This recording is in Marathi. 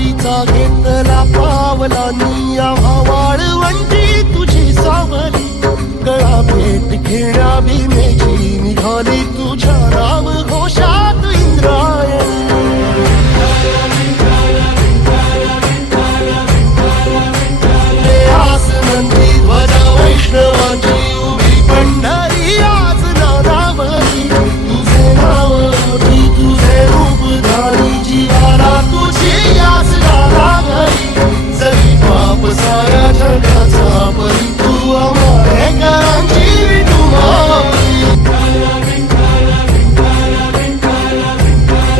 वारीचा घेतला पावला निया वाळवंटी तुझी सावली गळा भेट घेण्या भीमेची निघाली